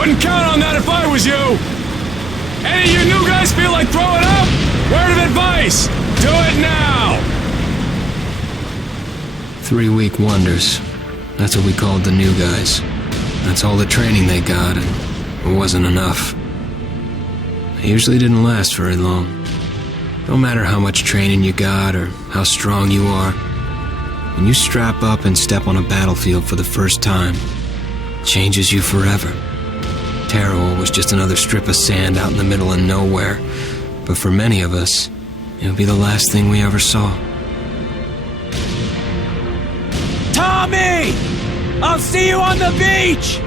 Wouldn't count on that if I was you. Any of you new guys feel like throwing up? Word of advice, do it now! 3-week wonders. That's what we called the new guys. That's all the training they got, and it wasn't enough. It usually didn't last very long. No matter how much training you got or how strong you are, when you strap up and step on a battlefield for the first time, it changes you forever. Terror was just another strip of sand out in the middle of nowhere, but for many of us, it would be the last thing we ever saw. Tommy! I'll see you on the beach!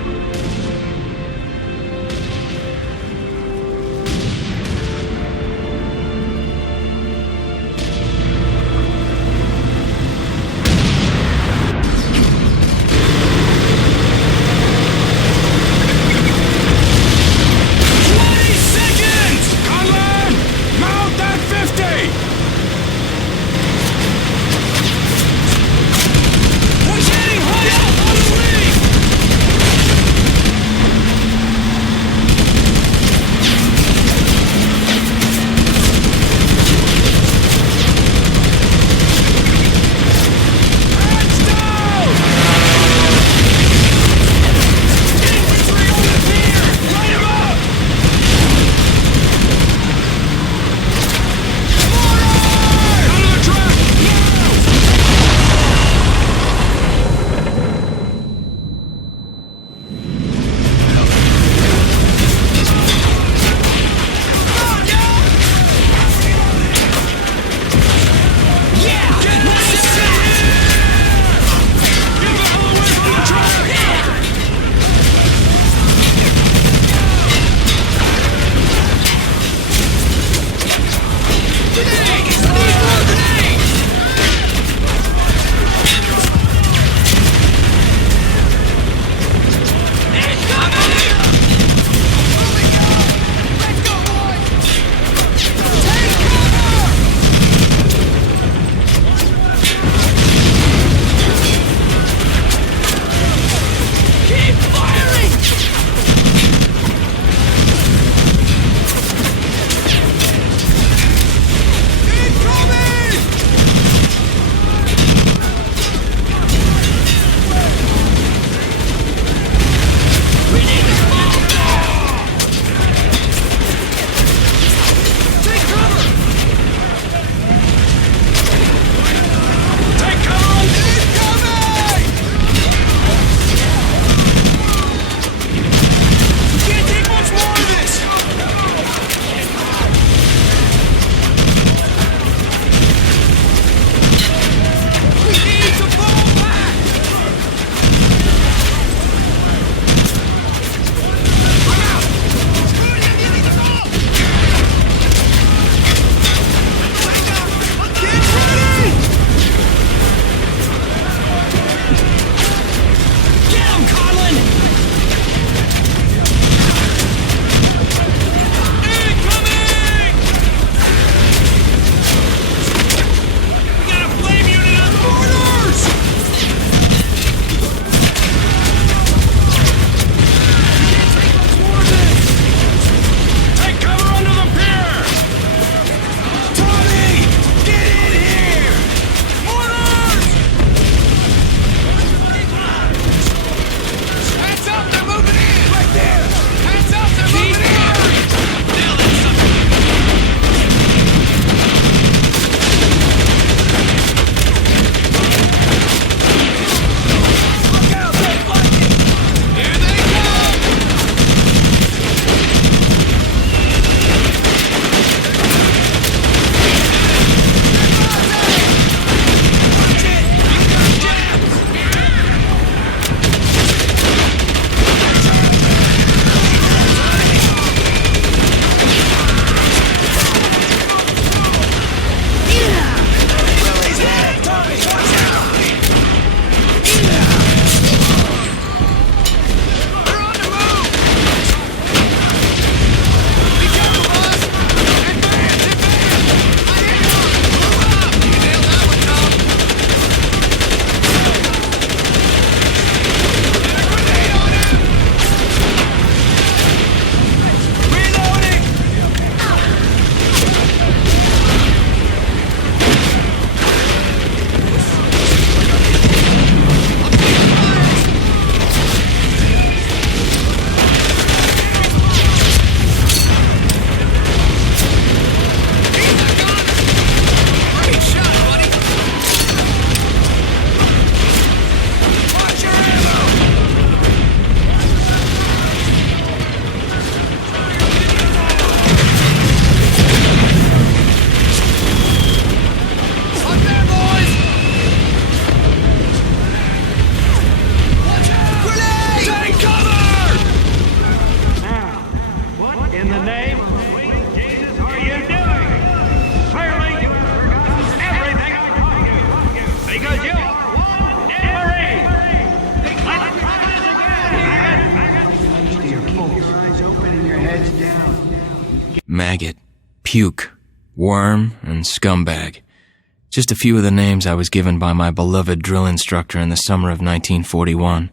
puke, worm, and scumbag. Just a few of the names I was given by my beloved drill instructor in the summer of 1941.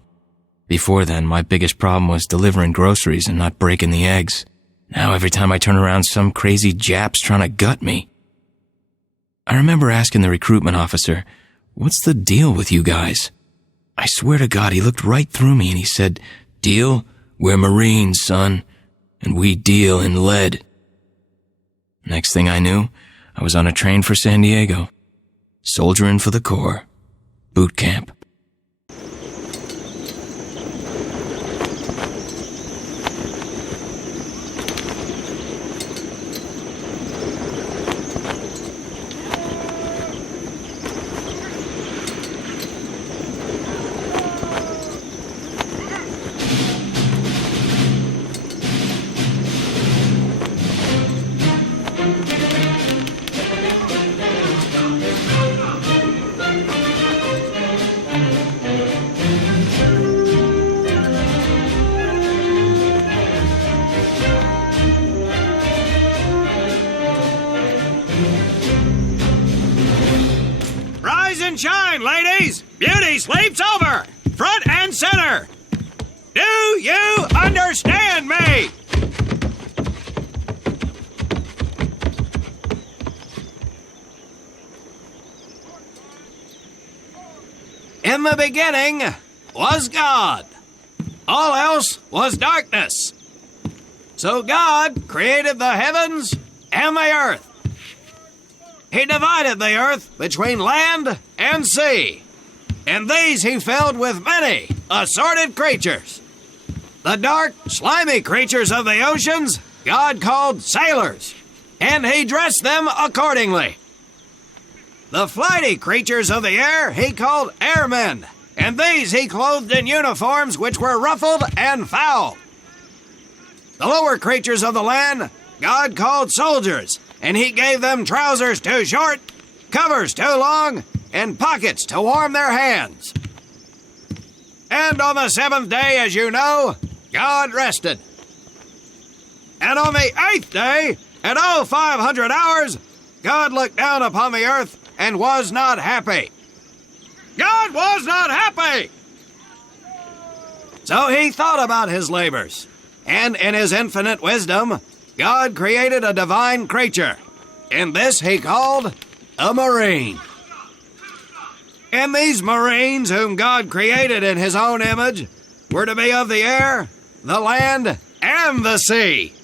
Before then, my biggest problem was delivering groceries and not breaking the eggs. Now every time I turn around, some crazy Jap's trying to gut me. I remember asking the recruitment officer, "What's the deal with you guys?" I swear to God, he looked right through me and he said, "Deal? We're Marines, son, and we deal in lead." Next thing I knew, I was on a train for San Diego. Soldiering for the Corps. Boot camp. Shine, ladies! Beauty sleeps over! Front and center! Do you understand me? In the beginning was God. All else was darkness. So God created the heavens and the earth. He divided the earth between land and sea, and these he filled with many assorted creatures. The dark, slimy creatures of the oceans God called sailors, and he dressed them accordingly. The flighty creatures of the air he called airmen, and these he clothed in uniforms which were ruffled and foul. The lower creatures of the land God called soldiers, and he gave them trousers too short, covers too long, and pockets to warm their hands. And on the seventh day, as you know, God rested. And on the eighth day, at all 500 hours, God looked down upon the earth and was not happy. God was not happy! So he thought about his labors, and in his infinite wisdom, God created a divine creature, and this he called a Marine. And these Marines, whom God created in his own image, were to be of the air, the land, and the sea.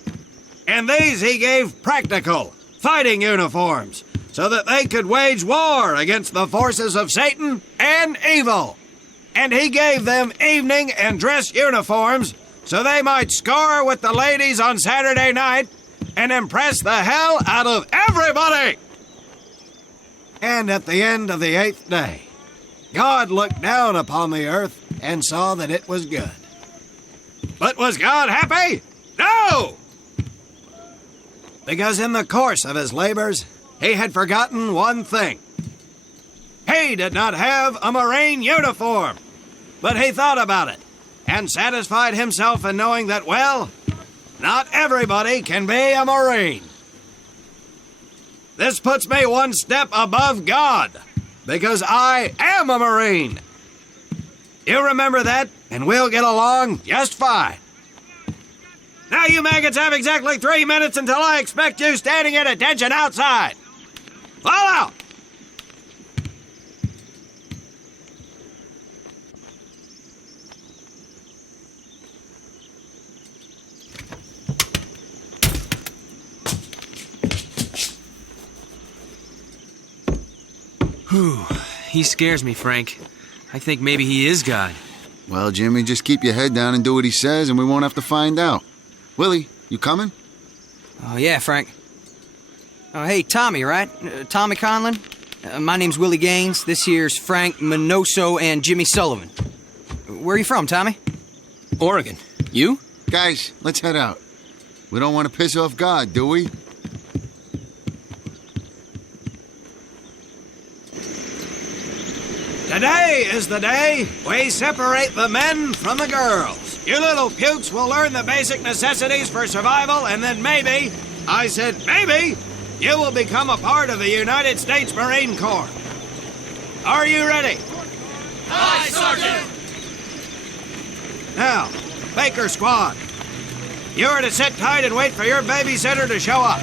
And these he gave practical, fighting uniforms, so that they could wage war against the forces of Satan and evil. And he gave them evening and dress uniforms, so they might score with the ladies on Saturday night and impress the hell out of everybody. And at the end of the eighth day, God looked down upon the earth and saw that it was good. But was God happy? No! Because in the course of his labors, he had forgotten one thing. He did not have a Marine uniform, but he thought about it and satisfied himself in knowing that, well, not everybody can be a Marine. This puts me one step above God, because I am a Marine. You remember that, and we'll get along just fine. Now you maggots have exactly 3 minutes until I expect you standing at attention outside. Fall out! Whew. He scares me, Frank. I think maybe he is God. Well, Jimmy, just keep your head down and do what he says, and we won't have to find out. Willie, you coming? Oh, yeah, Frank. Oh, hey, Tommy, right? Tommy Conlon? My name's Willie Gaines. This here's Frank Minoso and Jimmy Sullivan. Where are you from, Tommy? Oregon. You? Guys, let's head out. We don't want to piss off God, do we? Today is the day we separate the men from the girls. You little pukes will learn the basic necessities for survival, and then maybe, I said maybe, you will become a part of the United States Marine Corps. Are you ready? Aye, Sergeant! Now, Baker Squad, you are to sit tight and wait for your babysitter to show up.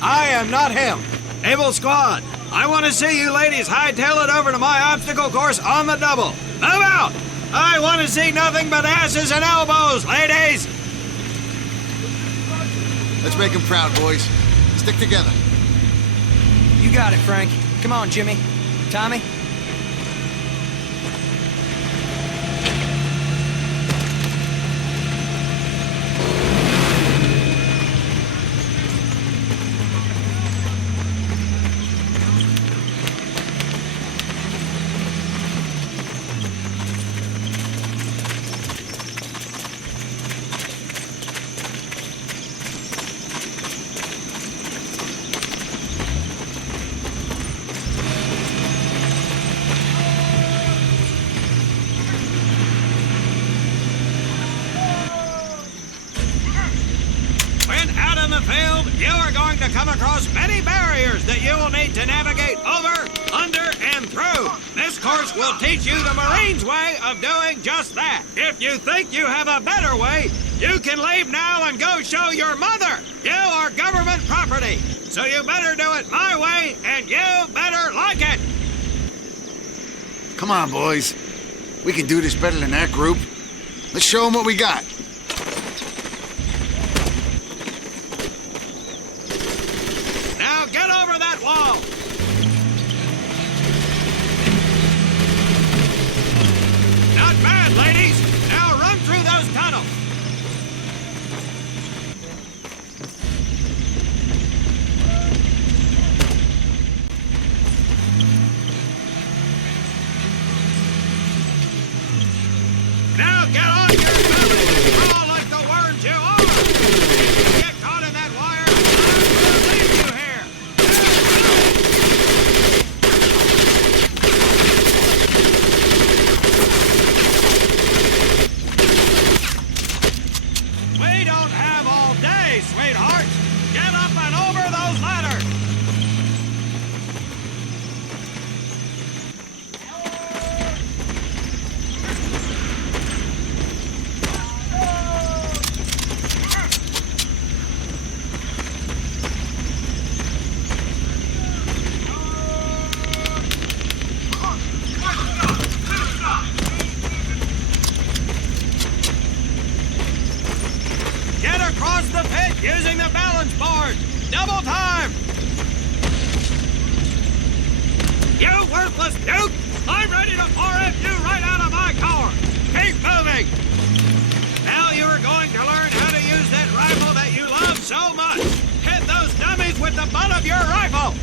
I am not him. Able Squad, I want to see you ladies hightail it over to my obstacle course on the double. Move out! I want to see nothing but asses and elbows, ladies! Let's make him proud, boys. Stick together. You got it, Frank. Come on, Jimmy. Tommy? You are going to come across many barriers that you will need to navigate over, under, and through. This course will teach you the Marines' way of doing just that. If you think you have a better way, you can leave now and go show your mother. You are government property, so you better do it my way, and you better like it. Come on, boys. We can do this better than that group. Let's show them what we got. Now get over that wall. Not bad, ladies. Now run through those tunnels. Now get on your belly. Crawl like the worms you are. Get caught in that wire, I will leave you here. We don't have all day, sweetheart. Get up and over those ladders. Get across the pit using the balance board. Double time. You worthless duke! I'm ready to pour you right out of my car. Keep moving. Now you are going to learn how to use that rifle that you love so much. Hit those dummies with the butt of your rifle.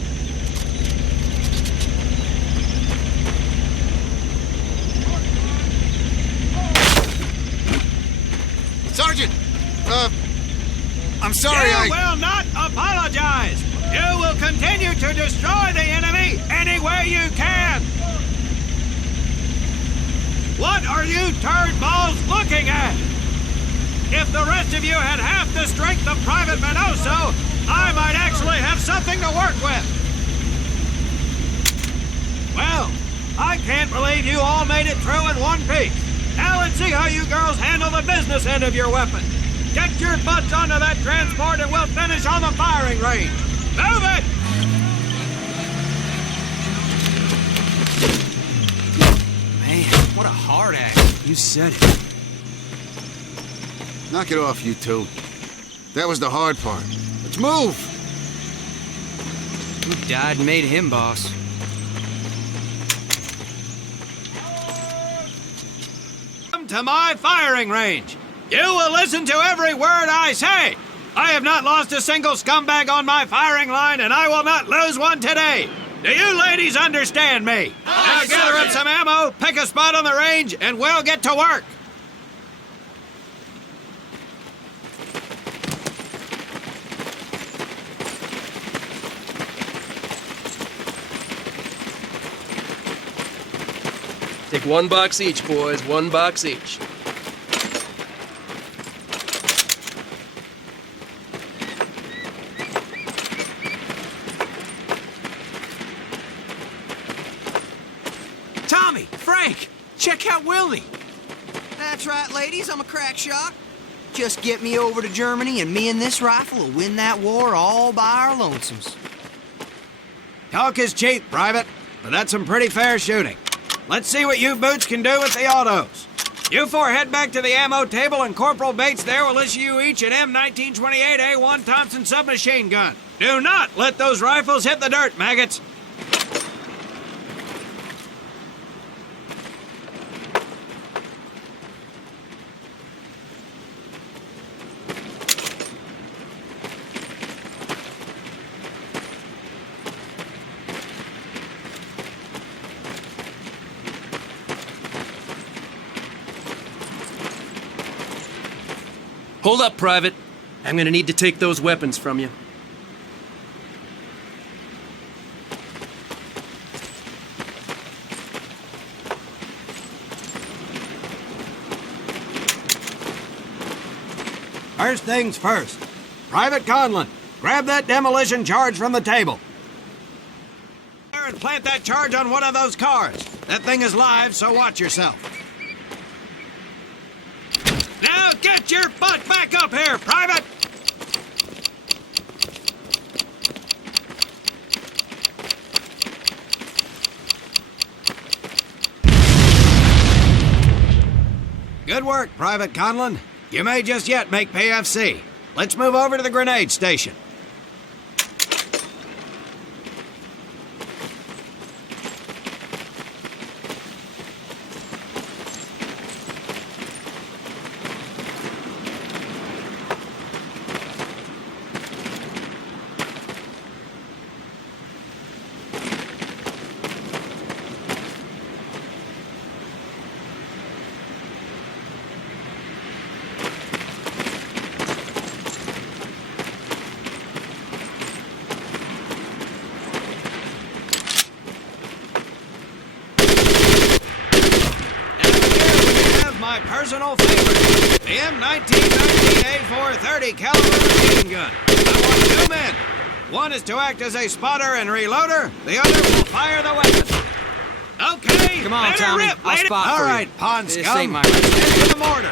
Sergeant! I'm sorry, You will not apologize. You will continue to destroy the enemy any way you can. What are you turd balls looking at? If the rest of you had half the strength of Private Minoso, I might actually have something to work with. Well, I can't believe you all made it through in one piece. Now let's see how you girls handle the business end of your weapon. Get your butts onto that transport and we'll finish on the firing range. Move it! Man, what a hard ass. You said it. Knock it off, you two. That was the hard part. Let's move! Who died and made him boss? Come to my firing range. You will listen to every word I say. I have not lost a single scumbag on my firing line, and I will not lose one today. Do you ladies understand me? Now gather up some ammo, pick a spot on the range, and we'll get to work. Take one box each, boys. One box each. Tommy, Frank, check out Willie. That's right, ladies, I'm a crack shot. Just get me over to Germany and me and this rifle will win that war all by our lonesomes. Talk is cheap, Private, but that's some pretty fair shooting. Let's see what you boots can do with the autos. You four head back to the ammo table and Corporal Bates there will issue you each an M1928A1 Thompson submachine gun. Do not let those rifles hit the dirt, maggots. Hold up, Private. I'm gonna need to take those weapons from you. First things first. Private Conlon, grab that demolition charge from the table. And plant that charge on one of those cars. That thing is live, so watch yourself. Now get your butt back up here, Private! Good work, Private Conlon. You may just yet make PFC. Let's move over to the grenade station. My personal favorite, the M1990A430 caliber machine gun. I want two men. One is to act as a spotter and reloader. The other will fire the weapon. Okay, Come on, let her Tommy. rip, I'll lady. spot All for you. right, pawn This scum. ain't my- Into the mortars.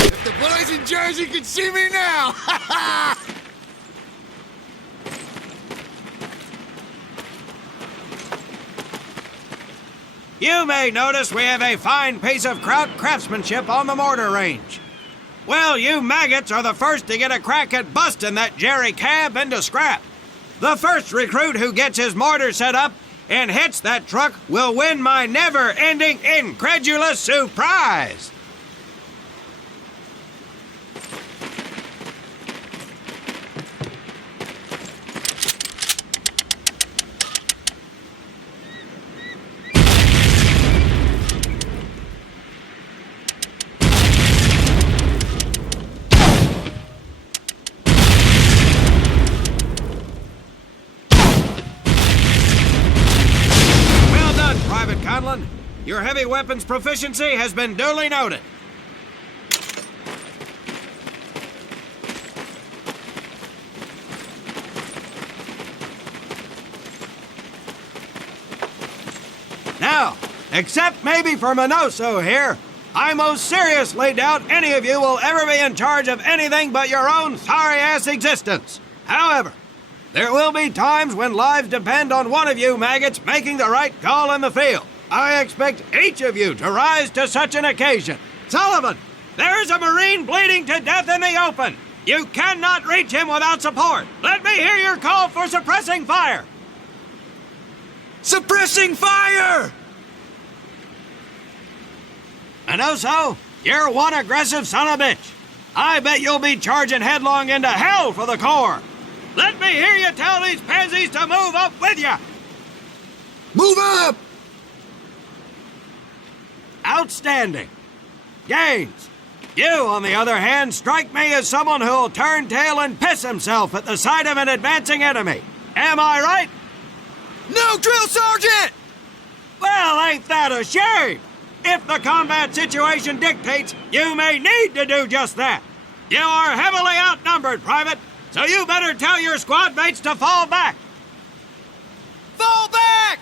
If the boys in Jersey could see me now! You may notice we have a fine piece of craftsmanship on the mortar range. Well, you maggots are the first to get a crack at busting that Jerry cab into scrap. The first recruit who gets his mortar set up and hits that truck will win my never-ending incredulous surprise. Private Conlon, your heavy weapons proficiency has been duly noted. Now, except maybe for Minoso here, I most seriously doubt any of you will ever be in charge of anything but your own sorry-ass existence. However, there will be times when lives depend on one of you maggots making the right call in the field. I expect each of you to rise to such an occasion. Sullivan, there is a Marine bleeding to death in the open. You cannot reach him without support. Let me hear your call for suppressing fire. Suppressing fire! Minoso, you're one aggressive son of a bitch. I bet you'll be charging headlong into hell for the Corps. Let me hear you tell these pansies to move up with you! Move up! Outstanding. Gaines, you, on the other hand, strike me as someone who'll turn tail and piss himself at the sight of an advancing enemy. Am I right? No, drill sergeant! Well, ain't that a shame? If the combat situation dictates, you may need to do just that. You are heavily outnumbered, Private. So you better tell your squad mates to fall back. Fall back!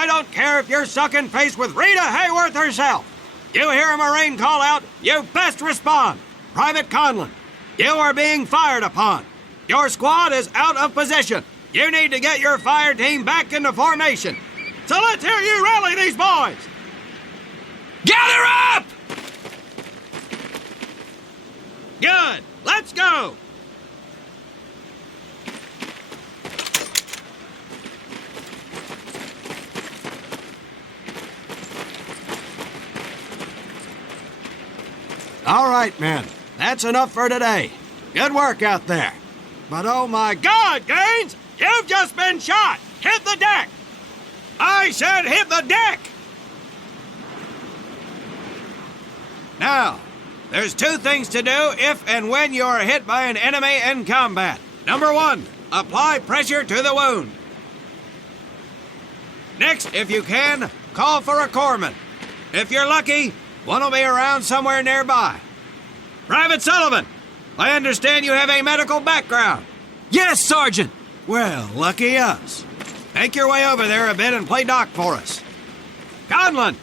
I don't care if you're sucking face with Rita Hayworth herself. You hear a Marine call out, you best respond. Private Conlon, you are being fired upon. Your squad is out of position. You need to get your fire team back into formation. So let's hear you rally these boys. Gather up! Good. Let's go. All right, men. That's enough for today. Good work out there. But oh my God, Gaines! You've just been shot! Hit the deck! I said hit the deck! Now, there's two things to do if and when you are hit by an enemy in combat. Number one, apply pressure to the wound. Next, if you can, call for a corpsman. If you're lucky, one will be around somewhere nearby. Private Sullivan, I understand you have a medical background. Yes, Sergeant! Well, lucky us. Make your way over there a bit and play doc for us. Conlon,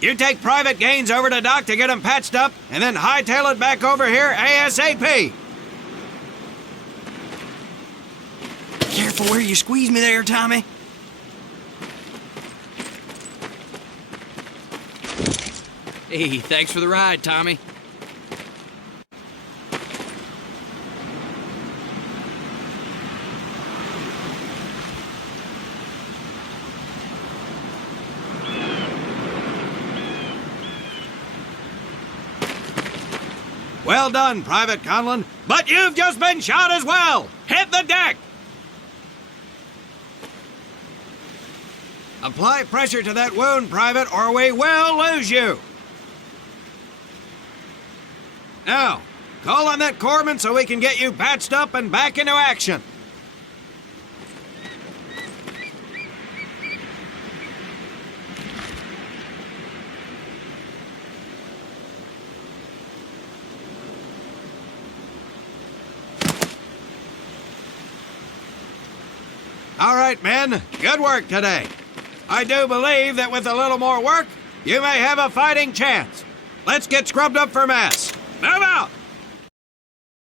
you take Private Gaines over to doc to get him patched up, and then hightail it back over here ASAP. Careful where you squeeze me there, Tommy. Hey, thanks for the ride, Tommy. Well done, Private Conlon, but you've just been shot as well. Hit the deck. Apply pressure to that wound, Private, or we will lose you. Now, call on that corpsman so we can get you patched up and back into action. All right, men, good work today. I do believe that with a little more work, you may have a fighting chance. Let's get scrubbed up for mass. Move out!